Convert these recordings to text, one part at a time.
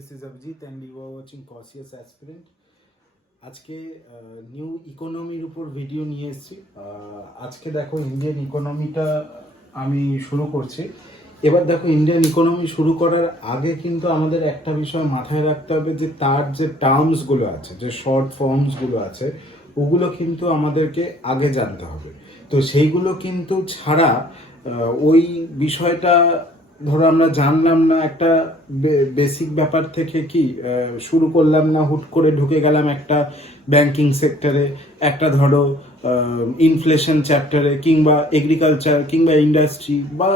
this is Abhijit and you are watching Cautious Aspirant. আজকে new ইকোনমির উপর video নিয়ে এসেছি। আজকে দেখো ইন্ডিয়ান ইকোনমিটা আমি শুরু করছি। এবার দেখো ইন্ডিয়ান ইকোনমি শুরু করার আগে কিন্তু আমাদের একটা বিষয় মাথায় রাখতে হবে যে তার যে টার্মসগুলো আছে, যে শর্ট ফর্মসগুলো আছে, ওগুলো কিন্তু আমাদেরকে আগে জানতে হবে। তো সেইগুলো কিন্তু ছাড়া ওই বিষয়টা ধরো আমরা জানলাম না, একটা বেসিক ব্যাপার থেকে কি শুরু করলাম না, হুট করে ঢুকে গেলাম একটা ব্যাংকিং সেক্টরে, একটা ধরো ইনফ্লেশন চ্যাপ্টারে, কিংবা এগ্রিকালচার, কিংবা ইন্ডাস্ট্রি, বা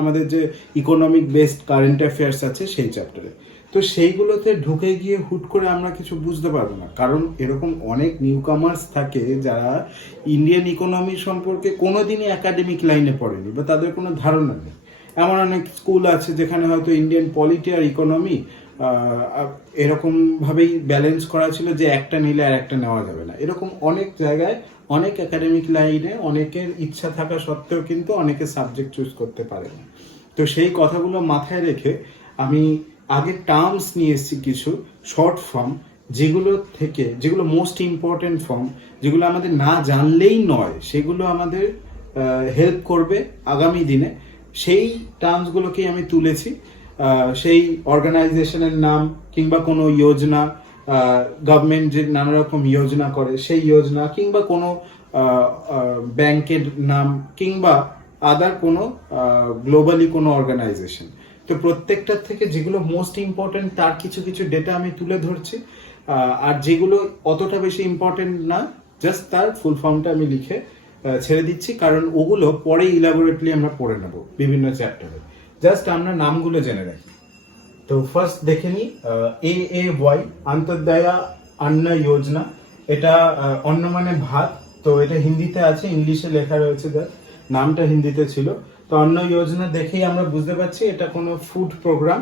আমাদের যে ইকোনমিক বেসড কারেন্ট অ্যাফেয়ার্স আছে সেই চ্যাপ্টারে। তো সেইগুলোতে ঢুকে গিয়ে হুট করে আমরা কিছু বুঝতে পারবো না, কারণ এরকম অনেক নিউ কামার্স থাকে যারা ইন্ডিয়ান ইকোনমি সম্পর্কে কোনোদিনই একাডেমিক লাইনে পড়েনি বা তাদের কোনো ধারণা নেই। এমন অনেক স্কুল আছে যেখানে হয়তো ইন্ডিয়ান পলিটি আর ইকোনমি এরকমভাবেই ব্যালেন্স করা ছিল যে একটা নিলে আর একটা নেওয়া যাবে না। এরকম অনেক জায়গায় অনেক একাডেমিক লাইনে অনেকের ইচ্ছা থাকা সত্ত্বেও কিন্তু অনেকে সাবজেক্ট চুজ করতে পারে না। তো সেই কথাগুলো মাথায় রেখে আমি আগে টার্মস নিয়ে এসেছি কিছু শর্ট ফর্ম, যেগুলো মোস্ট ইম্পর্টেন্ট ফর্ম, যেগুলো আমাদের না জানলেই নয়, সেগুলো আমাদের হেল্প করবে আগামী দিনে। সেই টার্মসগুলোকেই আমি তুলেছি। সেই অর্গানাইজেশনের নাম, কিংবা কোনো যোজনা, গভর্নমেন্ট যে নানা রকম যোজনা করে সেই যোজনা, কিংবা কোনো ব্যাংকের নাম, কিংবা আদার কোনো গ্লোবালি কোনো অর্গানাইজেশন। তো প্রত্যেকটার থেকে যেগুলো মোস্ট ইম্পর্টেন্ট তার কিছু কিছু ডেটা আমি তুলে ধরছি, আর যেগুলো অতটা বেশি ইম্পর্টেন্ট না, জাস্ট তার ফুল ফর্মটা আমি লিখে ছেড়ে দিচ্ছি, কারণ ওগুলো পরে ইলাবোরেটলি আমরা পড়ে নেব বিভিন্ন চ্যাপ্টারে। জাস্ট আমরা নামগুলো জেনে রাখি। তো ফার্স্ট দেখে নিই AAY অন্তর্দয়া অন্ন যোজনা। এটা অন্ন মানে ভাত, তো এটা হিন্দিতে আছে, ইংলিশে লেখা রয়েছে, নামটা হিন্দিতে ছিল। তো অন্ন যোজনা দেখেই আমরা বুঝতে পারছি এটা কোনো ফুড প্রোগ্রাম।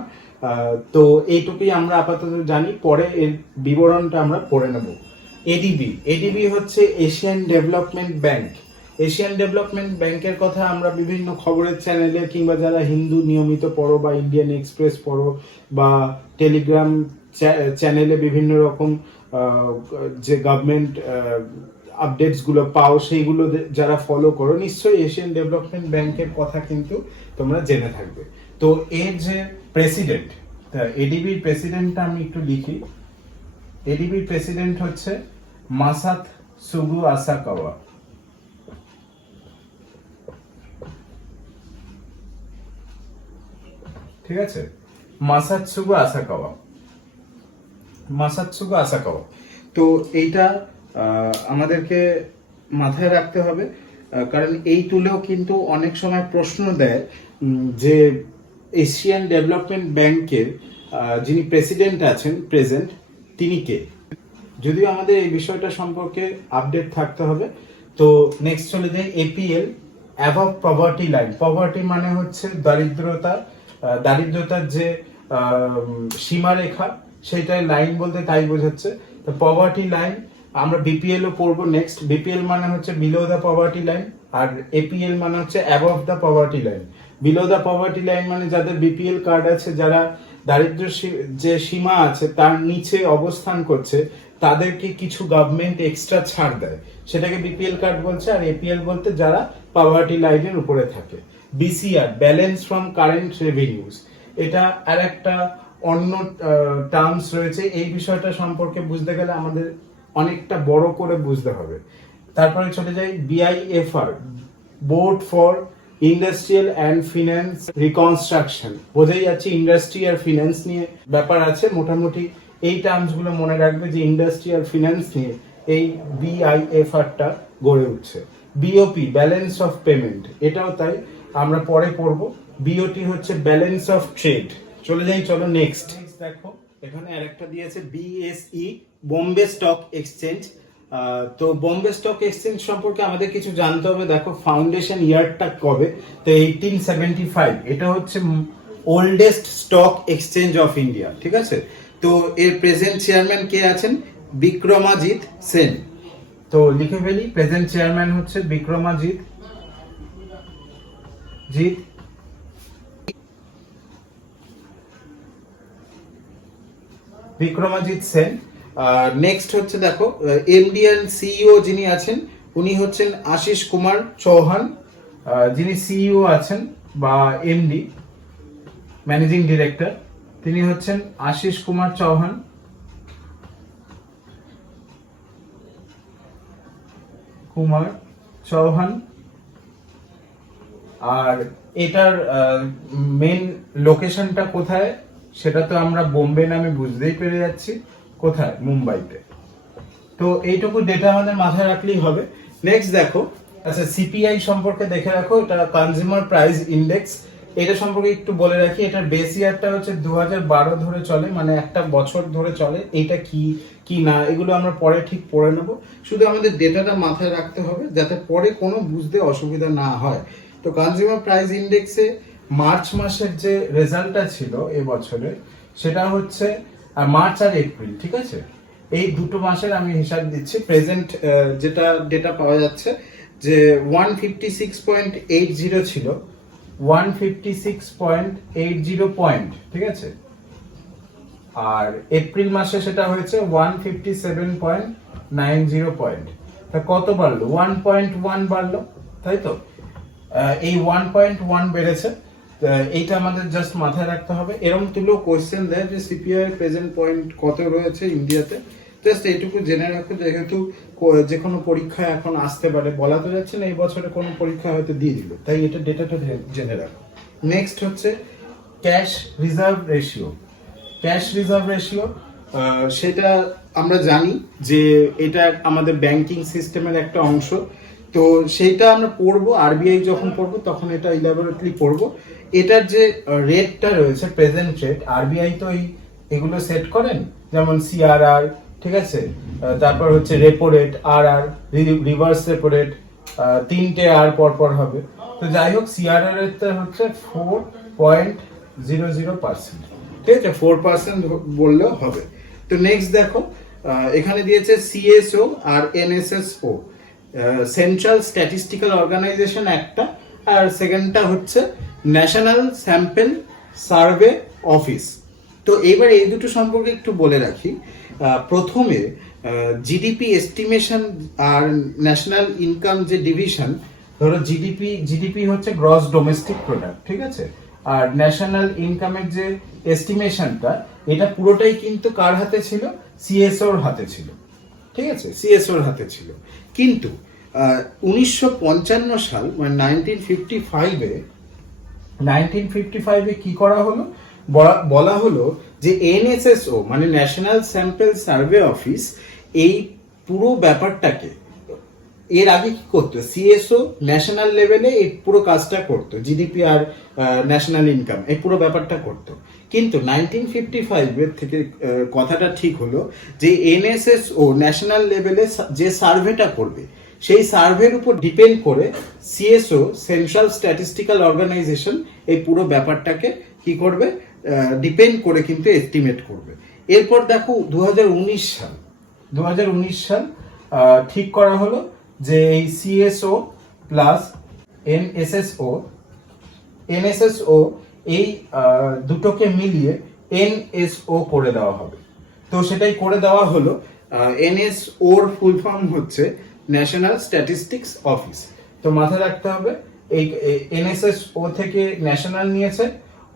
তো এইটুকুই আমরা আপাতত জানি, পরে এর বিবরণটা আমরা পড়ে নেব। ADB হচ্ছে Asian development bank. Asian development ব্যাংকের কথা আমরা বিভিন্ন খবরের চ্যানেলে, কিংবা যারা হিন্দু নিয়মিত পড়ো বা ইন্ডিয়ান এক্সপ্রেস পড়ো বা টেলিগ্রাম চ্যানেলে বিভিন্ন রকম যে গভর্নমেন্ট আপডেটসগুলো পাও, সেইগুলো যারা ফলো করো, নিশ্চয়ই এশিয়ান ডেভেলপমেন্ট ব্যাংকের কথা কিন্তু তোমরা জেনে থাকবে। তো এর যে প্রেসিডেন্ট, এডিবির প্রেসিডেন্টটা আমি একটু লিখি। এডিবির প্রেসিডেন্ট হচ্ছে মাসাতসুগু আসাকাওয়া। ঠিক আছে, মাসাতসুগু আসাকাওয়া। তো এইটা আমাদেরকে মাথায় রাখতে হবে, কারণ এই তুলেও কিন্তু অনেক সময় প্রশ্ন দেয় যে এশিয়ান ডেভেলপমেন্ট ব্যাংকের যিনি প্রেসিডেন্ট আছেন প্রেজেন্ট, তিনি কে। যদিও আমাদের এই বিষয়টা সম্পর্কে আপডেট থাকতে হবে। তো নেক্সট চলে যাই APL, above poverty line. Poverty মানে হচ্ছে দারিদ্রতার যে সীমারেখা, সেটাই লাইন বলতে তাই বোঝাচ্ছে। তো পভার্টি লাইন আমরা BPL ও পড়বো নেক্সট। BPL মানে হচ্ছে বিলো দ্য পভার্টি লাইন, আর APL মানে হচ্ছে above the poverty line. Below the poverty line মানে যাদের BPL কার্ড আছে, যারা দারিদ্র যে সীমা আছে তার নিচে অবস্থান করছে, তাদেরকে কিছু গভর্নমেন্ট এক্সট্রা ছাড় দেয়, সেটাকে BPL কার্ড বলছে। আর APL বলতে যারা পভার্টি লাইনের উপরে থাকে। BCR, balance from current revenues, এটা আর একটা অন্য টার্মস রয়েছে। এই বিষয়টা সম্পর্কে বুঝতে গেলে আমাদের অনেকটা বড় করে বুঝতে হবে। তারপরে চলে যাই BIFR, board for industrial and finance reconstruction. বোঝাই যাচ্ছে ইন্ডাস্ট্রি আর ফিন্যান্স নিয়ে ব্যাপার আছে। মোটামুটি এই টার্মসগুলো মনে রাখবে যে ইন্ডাস্ট্রি আর ফিন্যান্স নিয়ে এই BIFR-টা গড়ে উঠছে। BOP, ব্যালেন্স অফ পেমেন্ট, এটাও তাই, আমরা পরে পড়বো। BOT হচ্ছে ব্যালেন্স অফ ট্রেড। চলো নেক্সট দেখো, এখানে আরেকটা দিয়েছে BSE, বোম্বে স্টক এক্সচেঞ্জ। তো বোম্বে স্টক এক্সচেঞ্জ সম্পর্কে আমাদের কিছু জানতে হবে। দেখো ফাউন্ডেশন ইয়ারটা কবে, তো 1875। এটা হচ্ছে oldest stock exchange of India. ঠিক আছে, তো এর প্রেজেন্ট চেয়ারম্যান কে আছেন? বিক্রমাজিৎ সেন। তো লিখে ফেলি, প্রেজেন্ট চেয়ারম্যান হচ্ছে বিক্রমাজিৎ বিক্রমাজিৎ সেন। নেক্সট হচ্ছে দেখো এমডি অ্যান্ড সিইও যিনি আছেন উনি হচ্ছেন আশিস কুমার চৌহান, যিনি সিইও আছেন বা এমডি ম্যানেজিং ডিরেক্টর, তিনি হচ্ছেন আশিস কুমার চৌহান। আর এটার মেন লোকেশনটা কোথায় সেটা তো আমরা বোম্বে নামে বুঝতেই পেরে যাচ্ছি, কোথায়, মুম্বাইতে। তো এইটুকু ডেটা আমাদের মাথায় রাখলেই হবে। নেক্সট দেখো, আচ্ছা সিপিআই সম্পর্কে দেখে রাখো, এটা কনজিউমার প্রাইস ইন্ডেক্স। এটা সম্পর্কে একটু বলে রাখি, এটার বেস ইয়ারটা হচ্ছে 2012 ধরে চলে, মানে একটা বছর ধরে চলে। এটা কি কি না এগুলো আমরা পরে ঠিক পড়ে নেব, শুধু আমাদের ডেটাটা মাথায় রাখতে হবে যাতে পরে কোনো বুঝতে অসুবিধা না হয়। তো কনজিউমার প্রাইস ইন্ডেক্সে মার্চ মাসের যে রেজাল্টটা ছিল এবছরে সেটা হচ্ছে মার্চ আর এপ্রিল, ঠিক আছে, এই দুটো মাসের আমি হিসাব দিচ্ছি। প্রেজেন্ট যেটা ডেটা পাওয়া যাচ্ছে যে 156.80 ছিল, 156.80 পয়েন্ট, ঠিক আছে। আর এপ্রিল মাসে সেটা হয়েছে 157.90 পয়েন্ট। তা কত বাড়লো? 1.1 বাড়লো, তাই তো। এই 1.1 বেড়েছে, এইটা আমাদের জাস্ট মাথায় রাখতে হবে। এরকম তুলো কোশ্চেন দেয় যে সিপিআই প্রেজেন্ট পয়েন্ট কত রয়েছে ইন্ডিয়াতে, জাস্ট এইটুকু জেনে রাখো, যেহেতু যে কোনো পরীক্ষায় এখন আসতে পারে, বলা তো যাচ্ছে না এই বছরে কোনো পরীক্ষা হয়তো দিয়ে দিল, তাই এটা ডেটাটা জেনে রাখো। নেক্সট হচ্ছে cash reserve ratio. Cash reserve ratio সেটা আমরা জানি যে এটা আমাদের ব্যাংকিং সিস্টেমের একটা অংশ। তো সেইটা আমরা পড়বো, আরবিআই যখন পড়বো তখন এটা ইলাবোরেটলি পড়বো। এটার যে রেটটা রয়েছে, প্রেজেন্ট রেট, আরবিআই তো এগুলো সেট করেন, যেমন সিআরআর, ঠিক আছে, তারপর হচ্ছে রেপো রেট, আর রিভার্স রেপো রেট, তিনটে আর পরপর হবে। তো যাই হোক, সিআরআর এর হচ্ছে 4.00%, ঠিক আছে, 4% বললেও হবে। তো নেক্সট দেখো, এখানে দিয়েছে সিএসও আর এনএসএসও, সেন্ট্রাল স্ট্যাটিস্টিক্যাল অর্গানাইজেশন একটা, আর সেকেন্ডটা হচ্ছে ন্যাশনাল স্যাম্পল সার্ভে অফিস। তো এইবার এই দুটো সম্পর্কে একটু বলে রাখি। প্রথমে জিডিপি এস্টিমেশন আর ন্যাশনাল ইনকাম যে ডিভিশন, ধরো জিডিপি হচ্ছে গ্রস ডোমেস্টিক প্রোডাক্ট, ঠিক আছে, আর ন্যাশনাল ইনকামের যে এস্টিমেশনটা, এটা পুরোটাই কিন্তু কার হাতে ছিল? সিএসওর হাতে ছিল, ঠিক আছে, সিএসওর হাতে ছিল। কিন্তু 1955 সাল মানে 1955-এ কি করা হলো, বলা হলো যে এনএসএসও মানে ন্যাশনাল স্যাম্পল সার্ভে অফিস এই পুরো ব্যাপারটাকে, এর আগে কি করতো, সিএসও ন্যাশনাল লেভেলে এই পুরো কাজটা করতো, জিডিপি আর ন্যাশনাল ইনকাম এই পুরো ব্যাপারটা করতো। কিন্তু 1955 থেকে কথাটা ঠিক হলো যে এনএসএসও ন্যাশনাল লেভেলে যে সার্ভেটা করবে, সেই সার্ভের উপর ডিপেন্ড করে সিএসও সেন্ট্রাল স্ট্যাটিস্টিক্যাল অর্গানাইজেশন এই পুরো ব্যাপারটাকে কি করবে, ডিপেন্ড করে কিন্তু এস্টিমেট করবে। এরপর দেখো 2019 সাল ঠিক করা হলো যে এই সিএসও প্লাস এনএসএসও এই দুটোকে মিলিয়ে এনএসও করে দেওয়া হবে। তো সেটাই করে দেওয়া হলো। এনএসওর ফুল ফর্ম হচ্ছে ন্যাশনাল স্ট্যাটিস্টিক্স অফিস। তো মাথায় রাখতে হবে, এই এনএসএসও থেকে ন্যাশনাল নিয়েছে,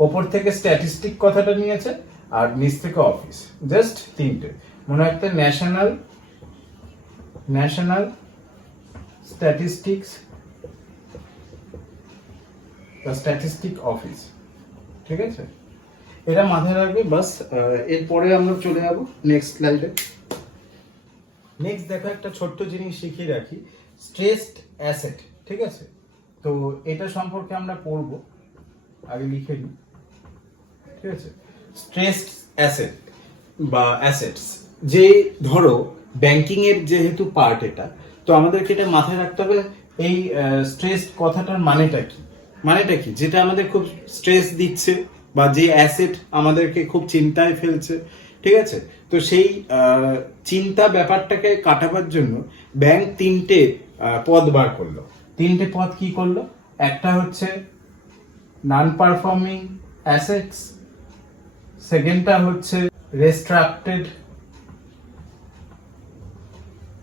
ওপর থেকে স্ট্যাটিস্টিক কথাটা নিয়েছে, আর নিচ থেকে অফিস, জাস্ট তিনটে মনে রাখতে, ন্যাশনাল স্ট্যাটিস্টিক অফিস, ঠিক আছে, এটা মাথায় রাখবে বাস। এরপরে আমরা চলে যাব নেক্সট স্লাইডে। নেক্সট দেখো, একটা ছোট্ট জিনিস শিখিয়ে রাখি, স্ট্রেসড অ্যাসেট, ঠিক আছে। তো এটা সম্পর্কে আমরা পড়বো, আগে লিখে নিই, ঠিক আছে। স্ট্রেসড অ্যাসেট বা অ্যাসেটস, যে ধরো ব্যাংকিং এর যেহেতু পার্ট এটা, তো আমাদেরকে এটা মাথায় রাখতে হবে এই স্ট্রেস কথাটার মানেটা কি, যেটা আমাদের খুব স্ট্রেস দিচ্ছে বা যে অ্যাসেট আমাদেরকে খুব চিন্তায় ফেলছে, ঠিক আছে। তো সেই চিন্তা ব্যাপারটাকে কাটাবার জন্য ব্যাংক তিনটে পদ বার করলো। তিনটে পদ কি করলো? একটা হচ্ছে নন পারফর্মিং অ্যাসেটস, সেকেন্ডটা হচ্ছে রেস্ট্রাক্টেড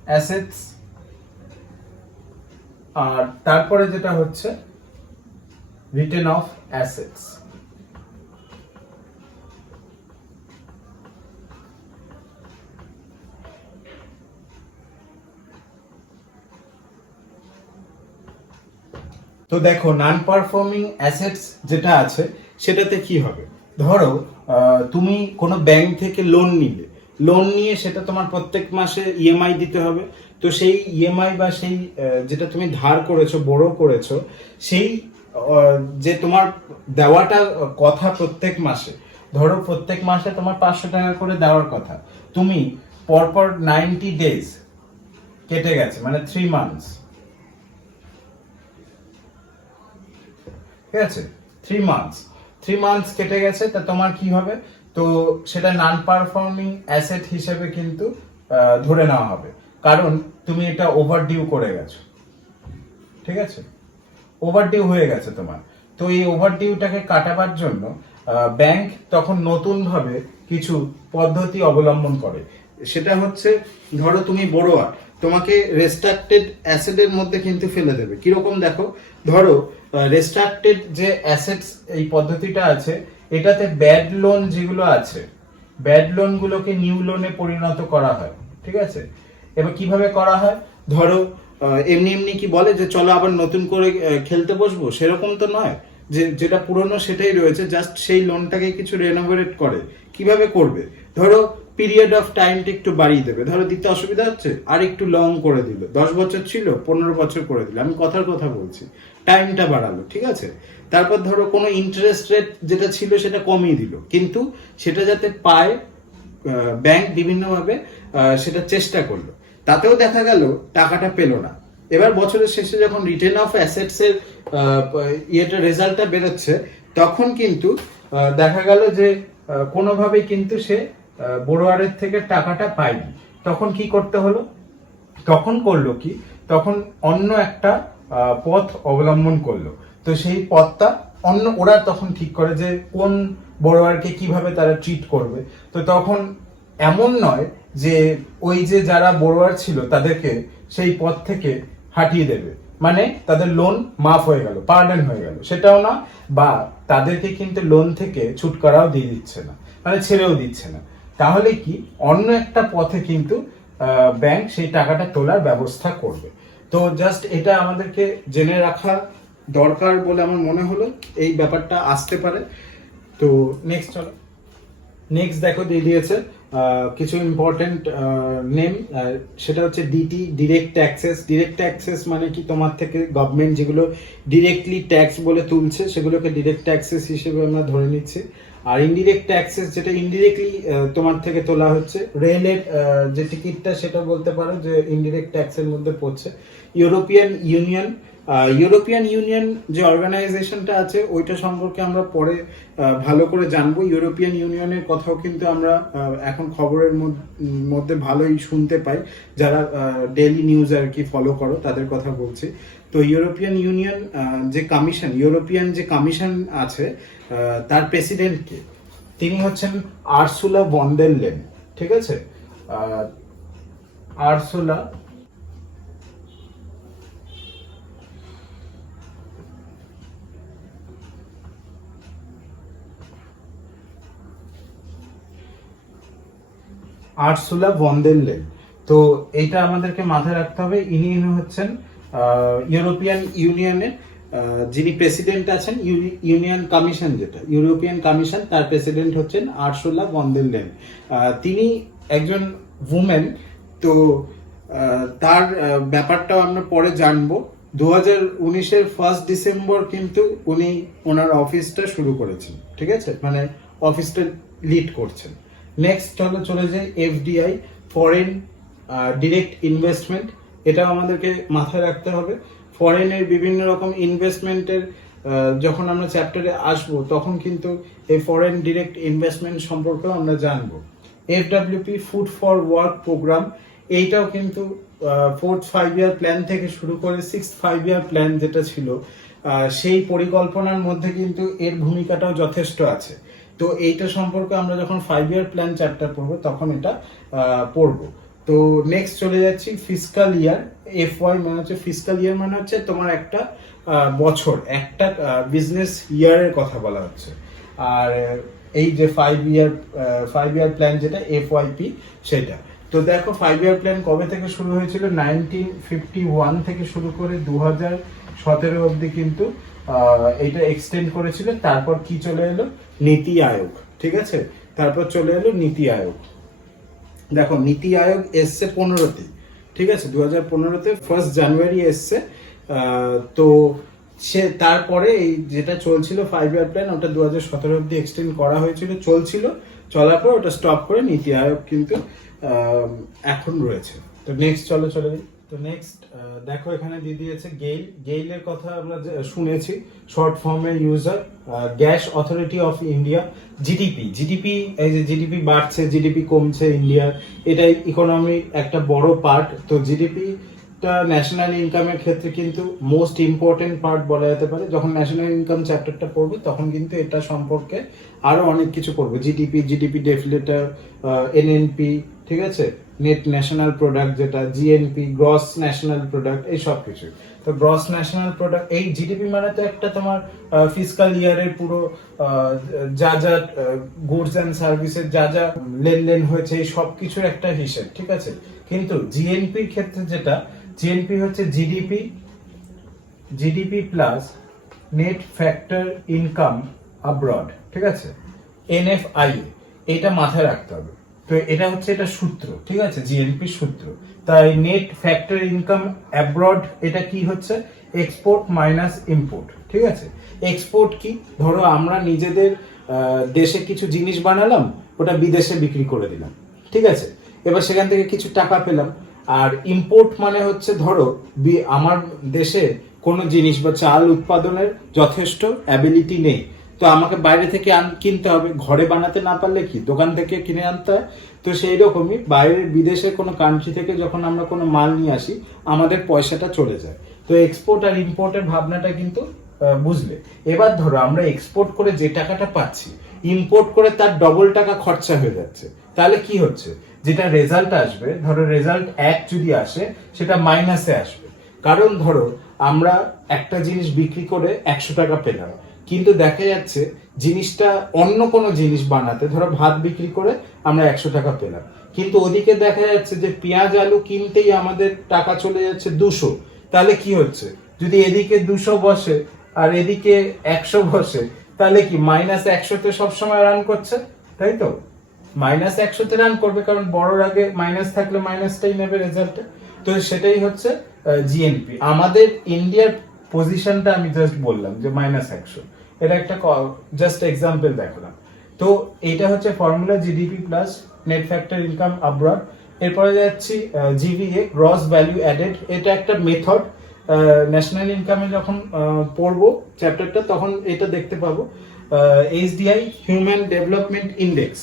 অ্যাসেটস, আর তারপরে যেটা হচ্ছে রিটেন অফ অ্যাসেটস। তো দেখো নন পারফর্মিং অ্যাসেটস যেটা আছে সেটাতে কি হবে, ধরো তুমি কোনো ব্যাংক থেকে লোন নিলে, লোন নিয়ে সেটা তোমার প্রত্যেক মাসে ইএমআই দিতে হবে। তো সেই ইএমআই বা সেই যেটা তুমি ধার করেছো, বড় করেছো, সেই যে তোমার দেওয়াটা কথা প্রত্যেক মাসে, ধরো প্রত্যেক মাসে তোমার 500 টাকা করে দেওয়ার কথা, তুমি পরপর 90 ডেজ কেটে গেছে, মানে 3 মান্থস, ঠিক আছে, 3 মান্থস কেটে গেছে, তা তোমার কি হবে, তো সেটা নন পারফর্মিং অ্যাসেট হিসেবে কিন্তু ধরে নেওয়া হবে, কারণ তুমি এটা ওভারডিউ করে গেছো, ঠিক আছে, ওভারডিউ হয়ে গেছে তোমার। তো এই ওভারডিউটাকে কাটাবার জন্য ব্যাংক তখন নতুন ভাবে কিছু পদ্ধতি অবলম্বন করে। সেটা হচ্ছে, ধরো তুমি বড়োয়ার, তোমাকে রেস্ট্রাক্টেড অ্যাসেটের মধ্যে কিন্তু ফেলে দেবে। কিরকম দেখো, ধরো রেস্ট্রাক্টেড যে অ্যাসেটস এই পদ্ধতিটা আছে, এটাতে ব্যাড লোন যেগুলো আছে, ব্যাড লোন গুলোকে নিউ লোনে পরিণত করা হয়, ঠিক আছে। এবার কিভাবে করা হয়, ধরো এমনি এমনি কি বলে যে চলো আবার নতুন করে খেলতে বসবো, সেরকম তো নয়, যে যেটা পুরনো সেটাই রয়েছে, জাস্ট সেই লোনটাকে কিছু রেনোভেট করে। কিভাবে করবে, ধরো পিরিয়ড অফ টাইমটা একটু বাড়িয়ে দেবে, ধরো দিতে অসুবিধা হচ্ছে আর একটু লং করে দিল, 10 বছর ছিল 15 বছর করে দিল, আমি কথার কথা বলছি, টাইমটা বাড়ালো, ঠিক আছে। তারপর ধরো কোনো ইন্টারেস্ট রেট যেটা ছিল সেটা কমিয়ে দিল, কিন্তু সেটা যাতে পায় ব্যাংক বিভিন্নভাবে সেটা চেষ্টা করলো, তাতেও দেখা গেল টাকাটা পেলো না। এবার বছরের শেষে যখন রিটেন অফ অ্যাসেটস এর ইয়েটা রেজাল্টটা বেরোচ্ছে, তখন কিন্তু দেখা গেল যে কোনোভাবেই কিন্তু সে বড়োয়ারের থেকে টাকাটা পায়নি। তখন কি করতে হলো, তখন করলো কি, তখন অন্য একটা পথ অবলম্বন করলো। তো সেই পথটা অন্য, ওরা তখন ঠিক করে যে কোন বড়োয়ারকে কিভাবে তারা ট্রিট করবে। তো তখন এমন নয় যে ওই যে যারা বড়োয়ার ছিল তাদেরকে সেই পথ থেকে হাঁটিয়ে দেবে, মানে তাদের লোন মাফ হয়ে গেল, পার্ডন হয়ে গেল, সেটাও না, বা তাদেরকে কিন্তু লোন থেকে ছুটকারাও দিয়ে দিচ্ছে না, মানে ছেড়েও দিচ্ছে না। তাহলে কি অন্য একটা পথে কিন্তু ব্যাংক সেই টাকাটা তোলার ব্যবস্থা করবে। তো জাস্ট এটা আমাদেরকে জেনে রাখা দরকার বলে আমার মনে হলো, এই ব্যাপারটা আসতে পারে। তো নেক্সট চলো, নেক্সট দেখো দিয়ে দিয়েছে কিছু ইম্পর্টেন্ট নেম, সেটা হচ্ছে DT, direct taxes. Direct taxes মানে কি, তোমার থেকে গভর্নমেন্ট যেগুলো ডিরেক্টলি ট্যাক্স বলে তুলছে সেগুলোকে ডিরেক্ট ট্যাক্সেস হিসেবে আমরা ধরে নিচ্ছি। আর ইনডিরেক্ট ট্যাক্সেস যেটা ইনডিরেক্টলি তোমার থেকে তোলা হচ্ছে, রেলের যে টিকিটটা সেটা বলতে পারো যে ইনডিরেক্ট ট্যাক্সের মধ্যে পড়ছে। ইউরোপিয়ান ইউনিয়ন, ইউরোপিয়ান ইউনিয়ন যে অর্গানাইজেশনটা আছে ওইটা সম্পর্কে আমরা পরে ভালো করে জানবো। ইউরোপিয়ান ইউনিয়নের কথাও কিন্তু আমরা এখন খবরের মধ্যে ভালোই শুনতে পাই, যারা ডেইলি নিউজ আর কি ফলো করো তাদের কথা বলছি। তো ইউরোপিয়ান ইউনিয়ন যে কমিশন, ইউরোপিয়ান যে কমিশন আছে, তার প্রেসিডেন্ট কে, তিনি হচ্ছেন আরসুলা ভন ডের লেয়েন, ঠিক আছে, আরসুলা আরসুলা ভন ডের লেয়েন। তো এইটা আমাদেরকে মাথায় রাখতে হবে, ইনি হচ্ছেন ইউরোপিয়ান ইউনিয়নের যিনি প্রেসিডেন্ট আছেন, ইউনিয়ন কমিশন যেটা ইউরোপিয়ান কমিশন, তার প্রেসিডেন্ট হচ্ছেন আরসুলা ভন ডের লেয়েন। তিনি একজন উমেন। তো তার ব্যাপারটাও আমরা পরে জানবো। 2019-এর 1 ডিসেম্বর কিন্তু উনি ওনার অফিসটা শুরু করেছেন, ঠিক আছে, মানে অফিসটা লিড করছেন। নেক্সট চলে যাই এফডিআই, ফরেন ডিরেক্ট ইনভেস্টমেন্ট। এটাও আমাদেরকে মাথায় রাখতে হবে। ফরেনের বিভিন্ন রকম ইনভেস্টমেন্টের যখন আমরা চ্যাপ্টারে আসবো তখন কিন্তু এই ফরেন ডিরেক্ট ইনভেস্টমেন্ট সম্পর্কেও আমরা জানবো। এফডব্লিউপি, ফুড ফর ওয়ার্ক প্রোগ্রাম, এইটাও কিন্তু 4th 5-year প্ল্যান থেকে শুরু করে 6th 5-year প্ল্যান যেটা ছিল, সেই পরিকল্পনার মধ্যে কিন্তু এর ভূমিকাটাও যথেষ্ট আছে। তো এইটা সম্পর্কে আমরা যখন 5 ইয়ার প্ল্যান চ্যাপ্টার পড়বো তখন এটা পড়বো। তো নেক্সট চলে যাচ্ছি ফিসকাল ইয়ার। FY মানে হচ্ছে ফিসকাল ইয়ার, মানে হচ্ছে তোমার একটা বছর, একটা বিজনেস ইয়ারের কথা বলা হচ্ছে। আর এই যে 5 ইয়ার প্ল্যান যেটা FYP সেটা। তো দেখো 5 ইয়ার প্ল্যান কবে থেকে শুরু হয়েছিল, 1951 থেকে শুরু করে 2017 অবধি কিন্তু এটা এক্সটেন্ড করেছিল। তারপর কি চলে এলো, নীতি আয়োগ, ঠিক আছে, তারপর চলে এলো নীতি আয়োগ। দেখো নীতি আয়োগ এসছে 15তে, ঠিক আছে, 2015তে 1 জানুয়ারি এসছে। তো সে তারপরে এই যেটা চলছিল 5 ইয়ার প্ল্যান, ওটা 2017 অব্দি এক্সটেন্ড করা হয়েছিল, চলার পর ওটা স্টপ করে নীতি আয়োগ কিন্তু এখন রয়েছে। তো নেক্সট চলে যাই। তো নেক্সট দেখো এখানে দিয়ে দিয়েছে গেইলের কথা আমরা শুনেছি, শর্ট ফর্মে user, gas authority of India. GDP, এই যে জিডিপি বাড়ছে, জিডিপি কমছে ইন্ডিয়ার, এটাই ইকোনমির একটা বড় পার্ট। তো জিডিপি ন্যাশনাল ইনকামের ক্ষেত্রে কিন্তু মোস্ট ইম্পর্টেন্ট পার্ট বলা যেতে পারে। যখন ন্যাশনাল ইনকাম চ্যাপ্টারটা পড়বো তখন কিন্তু এটা সম্পর্কে আরো অনেক কিছু পড়বো, জিডিপি ডেফিলেটার, NNP, ঠিক আছে, নেট ন্যাশনাল প্রোডাক্ট যেটা GNP, গ্রস ন্যাশনাল প্রোডাক্ট, এই সব কিছু। তো গ্রস ন্যাশনাল প্রোডাক্ট, এই জিডিপি মানে তো একটা তোমার ফিসকাল ইয়ারের পুরো যা যা গুডস অ্যান্ড সার্ভিসের যা যা লেনদেন হয়েছে এই সব কিছুর একটা হিসেব, ঠিক আছে। কিন্তু জিএনপির ক্ষেত্রে যেটা, জিএনপি হচ্ছে GDP plus net factor income abroad, ঠিক আছে, NFI, এটা মাথায় রাখতে হবে। তো এটা হচ্ছে এটা সূত্র, ঠিক আছে, জিএনপি সূত্র। তাই নেট ফ্যাক্টর ইনকাম অ্যাব্রড এটা কি হচ্ছে, এক্সপোর্ট মাইনাস ইম্পোর্ট, ঠিক আছে। এক্সপোর্ট কি, ধরো আমরা নিজেদের দেশে কিছু জিনিস বানালাম, ওটা বিদেশে বিক্রি করে দিলাম, ঠিক আছে, এবার সেখান থেকে কিছু টাকা পেলাম। আর ইম্পোর্ট মানে হচ্ছে ধরো আমার দেশে কোনো জিনিস বা চাল উৎপাদনের যথেষ্ট অ্যাবিলিটি নেই, তো আমাকে বাইরে থেকে কিনতে হবে, ঘরে বানাতে না পারলে কি দোকান থেকে কিনে আনতে হয়। তো সেই রকমই বাইরের বিদেশের কোনো কান্ট্রি থেকে যখন আমরা কোনো মাল নিয়ে আসি আমাদের পয়সাটা চলে যায়। তো এক্সপোর্ট আর ইম্পোর্টের ভাবনাটা কিন্তু বুঝলে। এবার ধরো আমরা এক্সপোর্ট করে যে টাকাটা পাচ্ছি, ইম্পোর্ট করে তার ডবল টাকা খরচা হয়ে যাচ্ছে, তাহলে কি হচ্ছে, যেটা রেজাল্ট আসবে, ধরো রেজাল্ট 1 যদি আসে সেটা মাইনাসে আসবে। কারণ ধরো আমরা একটা জিনিস বিক্রি করে 100 টাকা পেলাম, কিন্তু দেখা যাচ্ছে জিনিসটা অন্য কোনো জিনিস বানাতে, ধরো ভাত বিক্রি করে আমরা 100 টাকা পেলাম, কিন্তু ওদিকে দেখা যাচ্ছে যে পেঁয়াজ আলু কিনতেই আমাদের টাকা চলে যাচ্ছে 200। তাহলে কি হচ্ছে, যদি এদিকে 200 বসে আর এদিকে 100 বসে, তাহলে কি -100-তে সবসময় রান করছে, তাই তো, -100-তে রান করবে, কারণ বড়র আগে মাইনাস থাকলে মাইনাসটাই নেবে রেজাল্টে। তো সেটাই হচ্ছে জিএনপি। আমাদের ইন্ডিয়ার পজিশনটা আমি জাস্ট বললাম যে -100, এটা একটা জাস্ট এক্সাম্পল দেখালাম। তো এটা হচ্ছে formula, GDP plus net factor income abroad. এরপরে যাচ্ছি GVA, গ্রস ভ্যালু অ্যাডেড, এটা একটা মেথড। ন্যাশনাল ইনকামে যখন পড়বো চ্যাপ্টারটা তখন এটা দেখতে পাবো। HDI, human development index.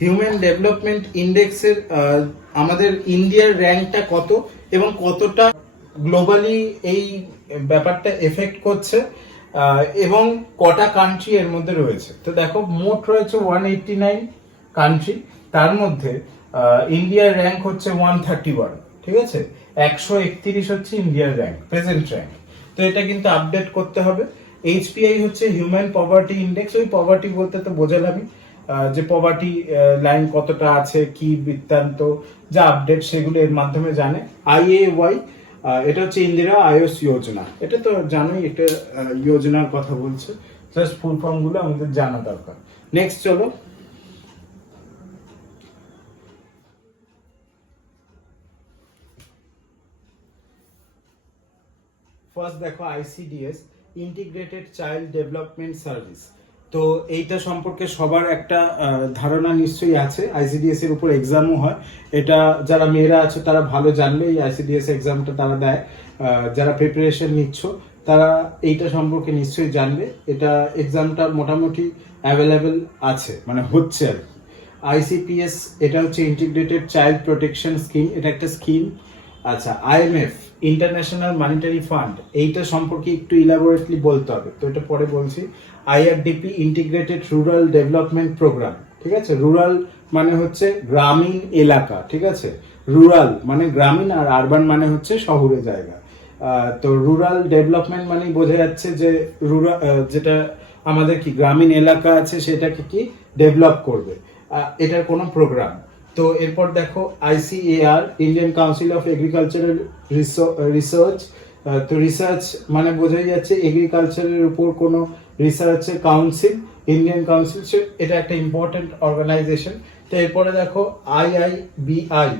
Human development ইন্ডেক্সের আমাদের ইন্ডিয়ার র্যাঙ্কটা কত এবং কতটা গ্লোবালি এই ব্যাপারটা এফেক্ট করছে, এবং কটা কান্ট্রি এর মধ্যে রয়েছে। তো দেখো মোট রয়েছে 189 কান্ট্রি, তার মধ্যে ইন্ডিয়ার র্যাঙ্ক হচ্ছে 131, ঠিক আছে, 131 হচ্ছে ইন্ডিয়ার র্যাঙ্ক, প্রেজেন্ট র্যাঙ্ক। তো এটা কিন্তু আপডেট করতে হবে। HPI হচ্ছে হিউম্যান পভার্টি ইন্ডেক্স, ওই পভার্টি বলতে তো বোঝালামই, যে পভার্টি লাইন কতটা আছে, কি বৃত্তান্ত, যা আপডেট সেগুলো এর মাধ্যমে জানে। IAY, এটা হচ্ছে ইন্দিরা আবাস যোজনা, এটা তো জানোই, একটা যোজনার কথা বলছে, জাস্ট ফুল ফর্ম গুলো আমাদের জানা দরকার। নেক্সট চলো, ফার্স্ট দেখো ICDS, integrated child development service. তো এইটা সম্পর্কে সবার একটা ধারণা নিশ্চয়ই আছে, ICDS এর উপর এক্সামও হয়, এটা যারা মেয়েরা আছে তারা ভালো জানবে, এই ICDS এক্সামটা তারা দেয়, যারা প্রিপারেশন নিচ্ছ তারা এইটা সম্পর্কে নিশ্চয়ই জানবে। এটা এক্সামটা মোটামুটি অ্যাভেলেবেল আছে, মানে হচ্ছে আর কি। ICPS, এটা হচ্ছে ইন্টিগ্রেটেড চাইল্ড প্রোটেকশন স্কিম, এটা একটা স্কিম। আচ্ছা, IMF, ইন্টারন্যাশনাল মনিটারি ফান্ড, এইটা সম্পর্কে একটু ইলাবোরেটলি বলতে হবে, তো এটা পরে বলছি। IRDP integrated rural development programme, ঠিক আছে। রুরাল মানে হচ্ছে গ্রামীণ এলাকা, ঠিক আছে। রুরাল মানে গ্রামীণ, আর আরবান মানে হচ্ছে শহুরে জায়গা। তো রুরাল ডেভেলপমেন্ট মানে বোঝা যাচ্ছে যে রুরাল যেটা আমাদের কি গ্রামীণ এলাকা আছে সেটাকে কি ডেভেলপ করবে, এটার কোনো প্রোগ্রাম। তো এরপর দেখো ICAR, Indian council of agricultural research. তো রিসার্চ মানে বোঝাই যাচ্ছে এগ্রিকালচারের উপর কোনো রিসার্চের কাউন্সিল, ইন্ডিয়ান কাউন্সিল, এটা একটা ইম্পর্টেন্ট অর্গানাইজেশন। তো এরপরে দেখো IIBI,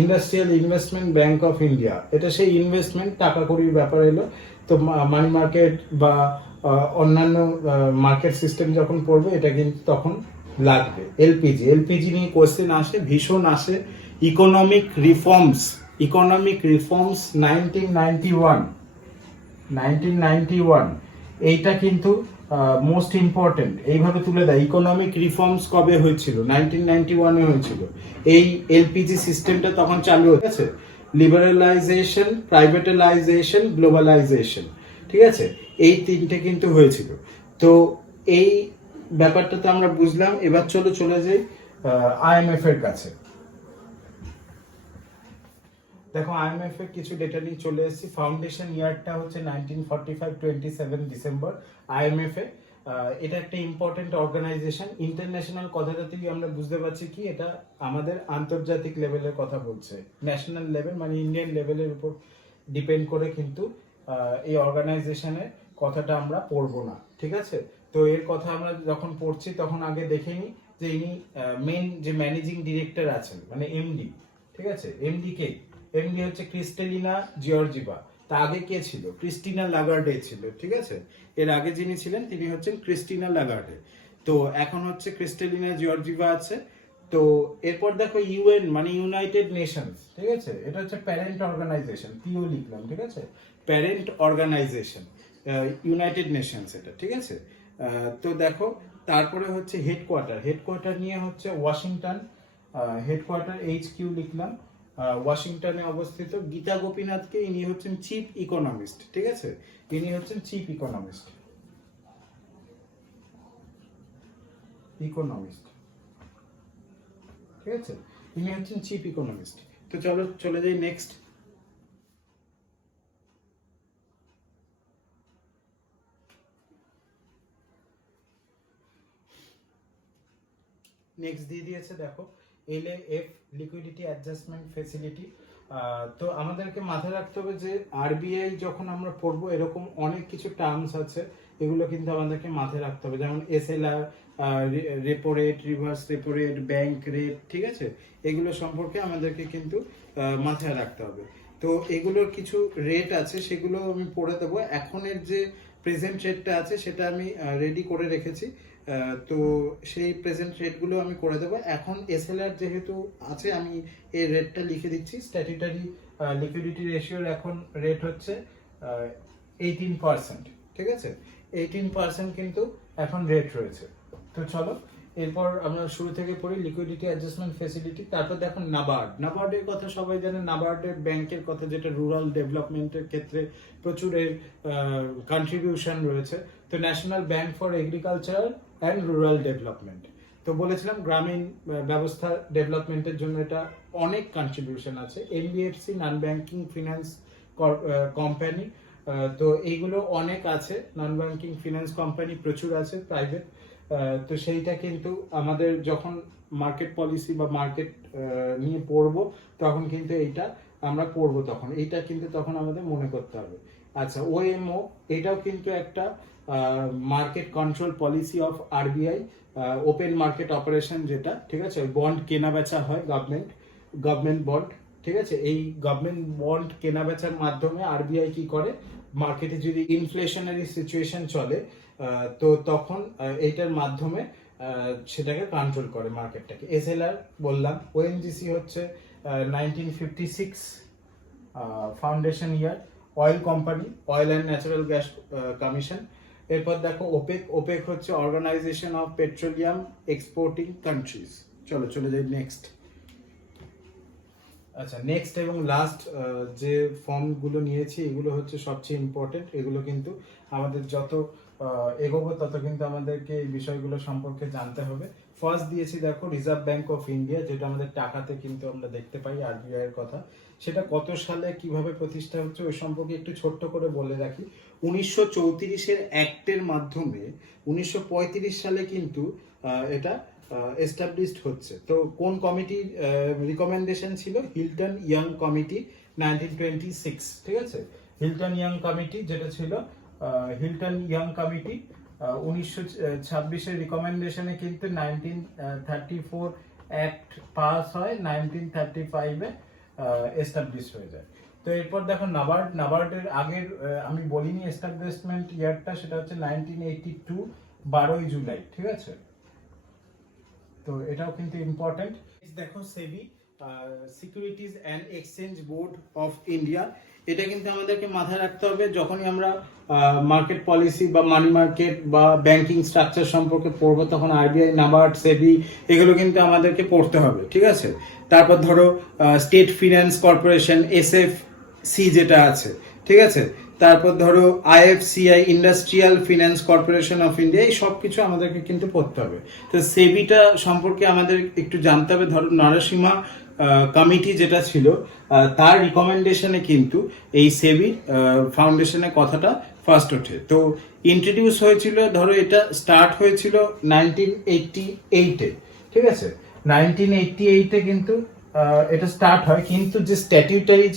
industrial investment bank of India, এটা সেই ইনভেস্টমেন্ট টাকা কড়ির ব্যাপার এলো। তো মানি মার্কেট বা অন্যান্য মার্কেট সিস্টেম যখন পড়বে এটা কিন্তু তখন লাগবে। এলপিজি, এলপিজি নিয়ে কোশ্চেন আসে, ভীষণ আসে। ইকোনমিক রিফর্মস, ইকোনমিক রিফর্মস 1991, এইটা কিন্তু মোস্ট ইম্পর্টেন্ট, এইভাবে তুলে দেয়। ইকোনমিক রিফর্মস কবে হয়েছিল? 1991-এ হয়েছিল। এই এলপিজি সিস্টেমটা তখন চালু হয়েছে। লিবারালাইজেশন, প্রাইভেটালাইজেশন, গ্লোবালাইজেশন, ঠিক আছে, এই তিনটে কিন্তু হয়েছিল। তো এই ব্যাপারটা তো আমরা বুঝলাম। এবার চলে যাই আইএমএফ এর কাছে। দেখো আইএমএফ এর কিছু ডেটা নিয়ে চলে এসেছি। ফাউন্ডেশন ইয়ারটা হচ্ছে 1945, 27 ডিসেম্বর। আইএমএফ এ এটা একটা ইম্পর্টেন্ট অর্গানাইজেশন। ইন্টারন্যাশনাল কথাটা থেকে আমরা বুঝতে পারছি কি এটা আমাদের আন্তর্জাতিক লেভেলের কথা বলছে। ন্যাশনাল লেভেল মানে ইন্ডিয়ান লেভেলের উপর ডিপেন্ড করে কিন্তু এই অর্গানাইজেশনের কথাটা আমরা পড়বো না, ঠিক আছে। তো এর কথা আমরা যখন পড়ছি তখন আগে দেখে নিই যে ইনি মেন যে ম্যানেজিং ডিরেক্টর আছেন মানে এমডি, ঠিক আছে। এমডি কে? এমডি হচ্ছে ক্রিস্টালিনা জিওর্জিভা। তা আগে কে ছিল? ক্রিস্টিনা লাগার্ডে ছিল, ঠিক আছে। এর আগে যিনি ছিলেন তিনি হচ্ছেন ক্রিস্টিনা লাগার্ডে। তো এখন হচ্ছে ক্রিস্টালিনা জিওর্জিভা আছে। তো এরপর দেখো ইউএন মানে ইউনাইটেড নেশনস, ঠিক আছে। এটা হচ্ছে প্যারেন্ট অর্গানাইজেশন, পিও লিখলাম, ঠিক আছে। প্যারেন্ট অর্গানাইজেশন ইউনাইটেড নেশনস, এটা ঠিক আছে। তো দেখো তারপরে হচ্ছে হেডকোয়ার্টার, হেডকোয়ার্টার নিয়ে হচ্ছে ওয়াশিংটন, হেডকোয়ার্টার HQ লিখলাম, ওয়াশিংটনে অবস্থিত। গীতা গোপীনাথকে, ইনি হচ্ছেন চিফ ইকোনমিস্ট, ঠিক আছে। ইনি হচ্ছেন চিফ ইকোনমিস্ট, ঠিক আছে। ইনি হচ্ছেন চিফ ইকোনমিস্ট। তো চলো চলে যাই নেক্সট। নেক্সট দিয়ে দিয়েছে দেখো LAF, লিকুইডিটি অ্যাডজাস্টমেন্ট ফ্যাসিলিটি। তো আমাদেরকে মাথায় রাখতে হবে যে আরবিআই যখন আমরা পড়বো এরকম অনেক কিছু টার্মস আছে, এগুলো কিন্তু আমাদেরকে মাথায় রাখতে হবে। যেমন SLR, repo rate, reverse repo rate, bank rate, ঠিক আছে। এগুলো সম্পর্কে আমাদেরকে কিন্তু মাথায় রাখতে হবে। তো এগুলোর কিছু রেট আছে, সেগুলো আমি পড়ে দেবো। এখনের যে প্রেজেন্ট রেটটা আছে সেটা আমি রেডি করে রেখেছি। তো সেই প্রেজেন্ট রেটগুলো আমি করে দেবো। এখন SLR যেহেতু আছে আমি এই রেটটা লিখে দিচ্ছি। স্ট্যাটিউটারি লিকুইডিটি রেশিওর এখন রেট হচ্ছে 18%, ঠিক আছে। 18% কিন্তু এখন রেট রয়েছে। তো চলো এরপর আমরা শুরু থেকে পড়ি লিকুইডিটি অ্যাডজাস্টমেন্ট ফ্যাসিলিটি। তারপর দেখো নাবার্ড, নাবার্ডের কথা সবাই জানে। নাবার্ডের ব্যাংকের কথা, যেটা রুরাল ডেভেলপমেন্টের ক্ষেত্রে প্রচুর এর কন্ট্রিবিউশন রয়েছে। তো national bank for agriculture and rural development. তো বলেছিলাম গ্রামীণ ব্যবস্থা ডেভেলপমেন্টের জন্য এটা অনেক কন্ট্রিবিউশন আছে। NBFC, non banking finance company, তো এইগুলো অনেক আছে। নন ব্যাংকিং ফিনান্স কোম্পানি প্রচুর আছে, প্রাইভেট। তো সেইটা কিন্তু আমাদের যখন মার্কেট পলিসি বা মার্কেট নিয়ে পড়বো তখন কিন্তু এইটা আমরা পড়বো, তখন এইটা কিন্তু তখন আমাদের মনে করতে হবে। আচ্ছা, OMO, এটাও কিন্তু একটা market control policy of RBI, open market operation যেটা, ঠিক আছে। বন্ড কেনা বেচা হয়, গভর্নমেন্ট বন্ড, ঠিক আছে। এই গভর্নমেন্ট বন্ড কেনা বেচার মাধ্যমে RBI কি করে, মার্কেটে যদি ইনফ্লেশনারি সিচুয়েশন চলে তো তখন এইটার মাধ্যমে সেটাকে কন্ট্রোল করে মার্কেটটাকে। SLR বললাম। ONGC হচ্ছে 1956 foundation year. Oil company, oil and natural gas commission. এরপর দেখো ওপেক, ওপেক হচ্ছে organisation of petroleum exporting countries. চলো চলে যাই নেক্সট। আচ্ছা, নেক্সট এবং লাস্ট যে ফর্মগুলো নিয়েছি এগুলো হচ্ছে সবচেয়ে ইম্পর্টেন্ট। এগুলো কিন্তু আমাদের যত এগোবো তত কিন্তু আমাদেরকে এই বিষয়গুলো সম্পর্কে জানতে হবে। ফার্স্ট দিয়েছি দেখো রিজার্ভ ব্যাংক অফ ইন্ডিয়া, যেটা আমাদের টাকাতে কিন্তু আমরা দেখতে পাই আরবিআই এর কথা। সেটা কত সালে কিভাবে প্রতিষ্ঠা হচ্ছে ওই সম্পর্কে একটু ছোট্ট করে বলে রাখি। 1934-এর অ্যাক্টের মাধ্যমে 1935 সালে কিন্তু এটা এস্টাবলিশড হচ্ছে। তো কোন কমিটির রিকমেন্ডেশন ছিল? হিলটন ইয়াং কমিটি 1926, ঠিক আছে। হিলটন ইয়াং কমিটি যেটা ছিল, হিলটন ইয়াং কমিটি 1926-এর রিকমেন্ডেশনে কিন্তু 1934 অ্যাক্ট পাস হয়, 1935-এ এস্টাবলিশ হয়ে যায়। তো এরপর দেখো নাবার্ডের আগের আমি বলিনি এস্টাবলিশমেন্ট ইয়ারটা, সেটা হচ্ছে 1982 12ই জুলাই, ঠিক আছে। তো এটাও কিন্তু ইম্পর্টেন্ট। দেখো SEBI, securities and exchange board of India, এটা কিন্তু আমাদেরকে মাথায় রাখতে হবে যখনই আমরা মার্কেট পলিসি বা মানি মার্কেট বা ব্যাংকিং স্ট্রাকচার সম্পর্কে পড়বো, তখন আরবিআই, নাবার্ড, সেবি এগুলো কিন্তু আমাদেরকে পড়তে হবে, ঠিক আছে। তারপর ধরো স্টেট ফিনান্স কর্পোরেশন, এসএফসি যেটা আছে, ঠিক আছে। তারপর ধরো IFCI, industrial finance corporation of India, এই সব কিছু আমাদেরকে কিন্তু পড়তে হবে। তো সেবিটা সম্পর্কে আমাদের একটু জানতে হবে। ধরো নরসিমা কমিটি যেটা ছিল, তার রিকমেন্ডেশনে কিন্তু এই সেবি ফাউন্ডেশনের কথাটা ফার্স্ট ওঠে। তো ইন্ট্রোডিউস হয়েছিল, ধরো এটা স্টার্ট হয়েছিল 1988-এ, ঠিক আছে। 1988-এ কিন্তু এটা স্টার্ট হয়, কিন্তু যে স্ট্যাটিউটারি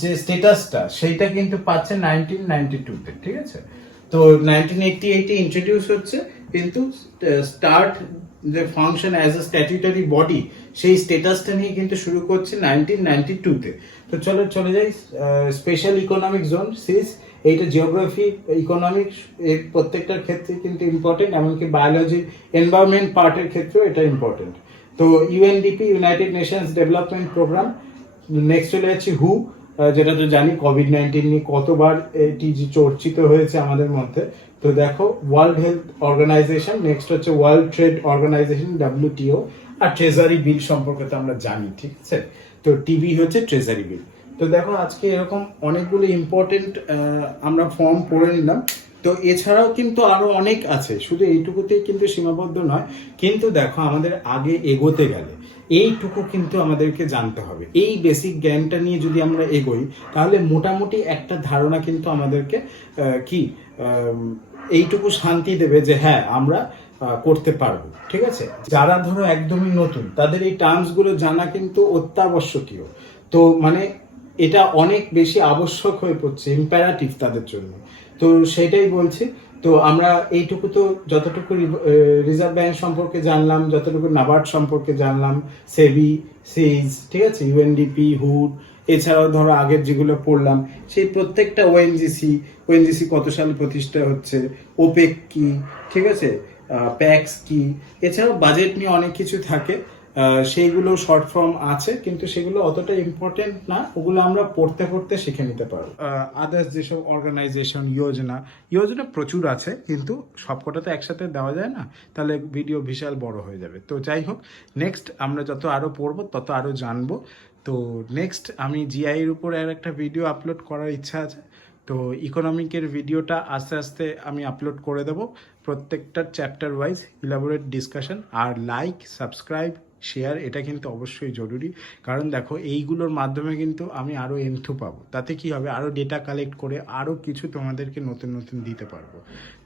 যে স্ট্যাটাসটা সেইটা কিন্তু পাচ্ছে 1992-তে, ঠিক আছে। তো 1988-এ ইন্ট্রোডিউস হচ্ছে, কিন্তু স্টার্ট যে function as a statutory body সেই স্ট্যাটাসটা নিয়ে কিন্তু শুরু করছে 1992-তে। তো চলে যাই স্পেশাল ইকোনমিক জোন, সিস। এইটা জিওগ্রাফি, ইকোনমিক্স এর প্রত্যেকটার ক্ষেত্রে কিন্তু ইম্পর্টেন্ট, এমনকি বায়োলজি, এনভায়রনমেন্ট পার্টের ক্ষেত্রেও এটা ইম্পর্টেন্ট। তো UNDP, united nations development programme. Next চলে যাচ্ছি হু, যেটা তো জানি কোভিড-19 নিয়ে কতবার এটি চর্চিত হয়েছে আমাদের মধ্যে। তো দেখো ওয়ার্ল্ড হেলথ অর্গানাইজেশন, নেক্সট হচ্ছে ওয়ার্ল্ড ট্রেড অর্গানাইজেশন WTO, আর ট্রেজারি বিল সম্পর্কে তো আমরা জানি, ঠিক আছে। তো টিবি হচ্ছে ট্রেজারি বিল। তো দেখো আজকে এরকম অনেকগুলো ইম্পর্টেন্ট আমরা ফর্ম পড়ে নিলাম। তো এছাড়াও কিন্তু আরো অনেক আছে, শুধু এইটুকুতেই কিন্তু সীমাবদ্ধ নয়। কিন্তু দেখো আমাদের আগে এগোতে গেলে এইটুকু কিন্তু আমাদেরকে জানতে হবে। এই বেসিক জ্ঞানটা নিয়ে যদি আমরা এগোই, তাহলে মোটামুটি একটা ধারণা কিন্তু আমাদেরকে এইটুকু শান্তি দেবে যে হ্যাঁ আমরা করতে পারবো, ঠিক আছে। যারা ধরো একদমই নতুন, তাদের এই টার্মস গুলো জানা কিন্তু অত্যাবশ্যকীয়। তো মানে এটা অনেক বেশি আবশ্যক হয়ে পড়ছে, ইম্পারাটিভ তাদের জন্য। তো সেটাই বলছি। তো আমরা এইটুকু তো যতটুকু রিজার্ভ ব্যাংক সম্পর্কে জানলাম, যতটুকু নাবার্ড সম্পর্কে জানলাম, সেবি, সিজ, ঠিক আছে, ইউএনডিপি, হুড, এছাড়াও ধরো আগের যেগুলো পড়লাম সেই প্রত্যেকটা ওএনজিসি কত সালে প্রতিষ্ঠা হচ্ছে, ওপেক কি, ঠিক আছে, প্যাক্স কি, এছাড়াও বাজেট নিয়ে অনেক কিছু থাকে। সেইগুলো শর্ট ফর্ম আছে, কিন্তু সেগুলো অতটা ইম্পর্টেন্ট না, ওগুলো আমরা পড়তে পড়তে শিখে নিতে পারবো। আদার্স যেসব অর্গানাইজেশন, যোজনা প্রচুর আছে, কিন্তু সবকটা তো একসাথে দেওয়া যায় না, তাহলে ভিডিও বিশাল বড় হয়ে যাবে। তো যাই হোক, নেক্সট আমরা যত আরো পড়বো তত আরো জানবো। তো নেক্সট আমি জিআই এর উপর আর একটা ভিডিও আপলোড করার ইচ্ছা আছে। তো ইকোনমিকের ভিডিওটা আস্তে আস্তে আমি আপলোড করে দেবো, প্রত্যেকটা চ্যাপ্টার ওয়াইজ ইলাবোরেট ডিসকাশন। আর লাইক, সাবস্ক্রাইব, শেয়ার এটা কিন্তু অবশ্যই জরুরি। কারণ দেখো এইগুলোর মাধ্যমে কিন্তু আমি আরও এনথু পাবো, তাতে কি হবে, আরও ডেটা কালেক্ট করে আরও কিছু তোমাদেরকে নতুন নতুন দিতে পারবো।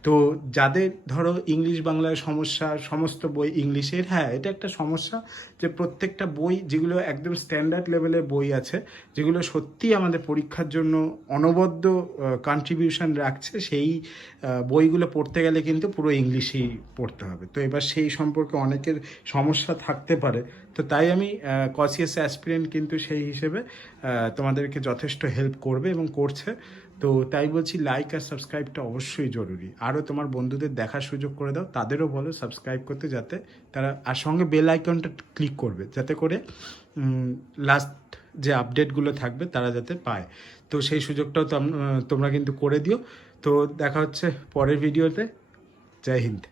তো যাদের ধরো ইংলিশ বাংলায় সমস্যা, সমস্ত বই ইংলিশের, হ্যাঁ এটা একটা সমস্যা যে প্রত্যেকটা বই যেগুলো একদম স্ট্যান্ডার্ড লেভেলের বই আছে, যেগুলো সত্যি আমাদের পরীক্ষার জন্য অনবদ্য কন্ট্রিবিউশন রাখছে, সেই বইগুলো পড়তে গেলে কিন্তু পুরো ইংলিশেই পড়তে হবে। তো এবার সেই সম্পর্কে অনেকের সমস্যা থাকতে পারে। তো তাই আমি কসিয়াস অ্যাসপিরেন্ট কিন্তু সেই হিসেবে তোমাদেরকে যথেষ্ট হেল্প করবে এবং করছে। তো তাই বলছি, লাইক আর সাবস্ক্রাইবটা অবশ্যই জরুরি। আরও তোমার বন্ধুদের দেখার সুযোগ করে দাও, তাদেরও বলো সাবস্ক্রাইব করতে, যাতে তারা, আর সঙ্গে বেল আইকনটা ক্লিক করবে যাতে করে লাস্ট যে আপডেটগুলো থাকবে তারা যাতে পায়। তো সেই সুযোগটাও তোমরা কিন্তু করে দিও। তো দেখা হচ্ছে পরের ভিডিওতে। জয় হিন্দ।